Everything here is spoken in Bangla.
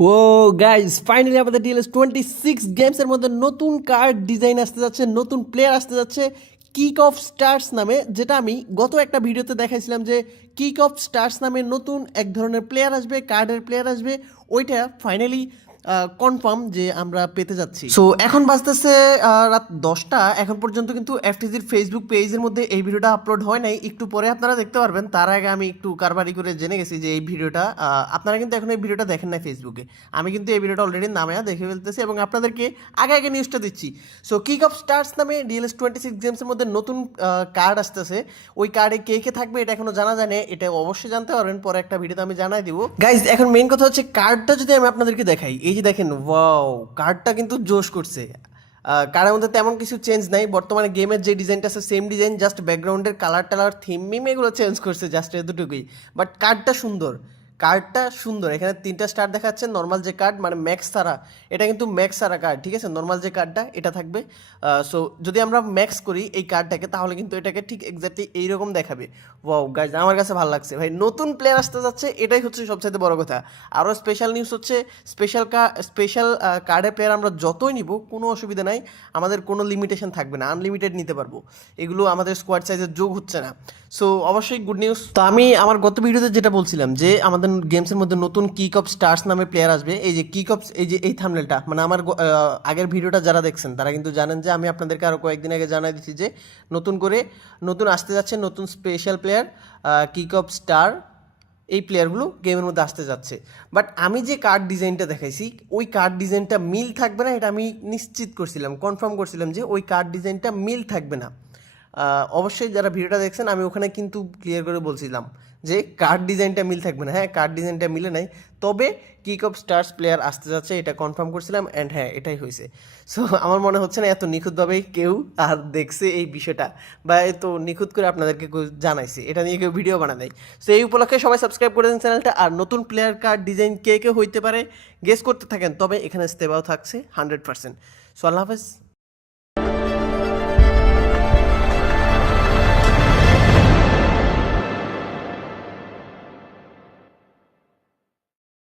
ও গাইজ ফাইনালি আমাদের ডিএলএস টোয়েন্টি সিক্স গেমসের মধ্যে নতুন কার্ড ডিজাইন আসতে যাচ্ছে, নতুন প্লেয়ার আসতে যাচ্ছে কিক অফ স্টার্স নামে, যেটা আমি গত একটা ভিডিওতে দেখাইছিলাম যে কিক অফ স্টার্স নামে নতুন এক ধরনের প্লেয়ার আসবে কার্ডের প্লেয়ার আসবে, ওইটা ফাইনালি কনফার্ম যে আমরা পেতে যাচ্ছি। সো এখন বাজতেছে রাত দশটা। এখন পর্যন্ত কিন্তু এফটিজির ফেসবুক পেজের মধ্যে এই ভিডিওটা আপলোড হয় নাই। একটু পরে আপনারা দেখতে পারবেন। তার আগে আমি একটু কারবারি করে জেনে গেছি যে এই ভিডিওটা আপনারা কিন্তু এখন এই ভিডিওটা দেখেন না ফেসবুকে আমি কিন্তু এই ভিডিওটা অলরেডি নামে দেখে ফেলতেছি এবং আপনাদেরকে আগে আগে নিউজটা দিচ্ছি। সো কিক অফ স্টার্স নামে ডিএলএস টোয়েন্টি সিক্স গেমসের মধ্যে নতুন কার্ড আসতেছে। ওই কার্ডে কে কে থাকবে এটা এখনও জানা যায় না এটা অবশ্যই জানতে পারবেন। পরে একটা ভিডিওতে আমি জানাই দিব। গাইজ এখন মেইন কথা হচ্ছে কার্ডটা যদি আমি আপনাদেরকে দেখাই এই যে দেখেন ওয়াও কার্ডটা কিন্তু জোশ করছে। কারের মধ্যে তেমন কিছু চেঞ্জ নাই। বর্তমানে গেমের যে ডিজাইনটা আছে সেম ডিজাইন জাস্ট ব্যাকগ্রাউন্ডের কালার টালার থিম মিম এগুলো চেঞ্জ করছে জাস্ট এতটুকুই। বাট কার্ডটা সুন্দর। কার্ডটা সুন্দর। এখানে তিনটা স্টার দেখাচ্ছে নর্মাল যে কার্ড মানে ম্যাক্স সারা এটা কিন্তু ম্যাক্স সারা কার্ড ঠিক আছে? নর্মাল যে কার্ডটা এটা থাকবে। সো যদি আমরা ম্যাক্স করি এই কার্ডটাকে তাহলে কিন্তু এটাকে ঠিক এক্স্যাক্টলি এইরকম দেখাবে। ওয়াও গাইজ আমার কাছে ভালো লাগছে। ভাই, নতুন প্লেয়ার আসতে যাচ্ছে, এটাই হচ্ছে সবচাইতে বড় কথা। আরও স্পেশাল নিউজ হচ্ছে স্পেশাল স্পেশাল কার্ডের প্লেয়ার আমরা যতই নিব, কোনো অসুবিধা নাই। আমাদের কোনো লিমিটেশন থাকবে না আনলিমিটেড নিতে পারব। এগুলো আমাদের স্কোয়াড সাইজের যোগ হচ্ছে না। সো অবশ্যই গুড নিউজ তো আমি আমার গত ভিডিওতে যেটা বলছিলাম যে আমাদের গেমসের মধ্যে নতুন কিক অফ স্টার্স নামে প্লেয়ার আসবে। এই যে কিক অফ এই যে এই থামনেলটা মানে আমার আগের ভিডিওটা যারা দেখছেন, তারা কিন্তু জানেন যে আমি আপনাদেরকে আরও কয়েকদিন আগে জানাই দিচ্ছি যে নতুন করে নতুন আসতে যাচ্ছে নতুন special player kick off star এই প্লেয়ারগুলো গেমের মধ্যে আসতে যাচ্ছে। বাট আমি যে কার্ড ডিজাইনটা দেখাইছি, ওই কার্ড ডিজাইনটা মিল থাকবে না, এটা আমি নিশ্চিত করছিলাম কনফার্ম করছিলাম যে ওই কার্ড ডিজাইনটা মিল থাকবে না। অবশ্যই যারা ভিডিওটা দেখছেন, আমি ওখানে কিন্তু ক্লিয়ার করে বলছিলাম যে কার্ড ডিজাইনটা মিল থাকবে না। হ্যাঁ কার্ড ডিজাইনটা মিলে নাই, তবে কিক অফ স্টার্স প্লেয়ার আসতে যাচ্ছে, এটা কনফার্ম করছিলাম অ্যান্ড হ্যাঁ এটাই হয়েছে। সো আমার মনে হচ্ছে না এত নিখুঁতভাবে কেউ আর দেখছে এই বিষয়টা, বা এত নিখুঁত করে আপনাদেরকে জানাইছে। এটা নিয়ে কেউ ভিডিও বানা দেয় সো এই উপলক্ষে সবাই সাবস্ক্রাইব করে দেন চ্যানেলটা, আর নতুন প্লেয়ার কার্ড ডিজাইন কে কে হইতে পারে গেস করতে থাকেন, তবে এখানে স্তেবাও থাকছে হান্ড্রেড পার্সেন্ট সো আল্লাহ হাফেজ।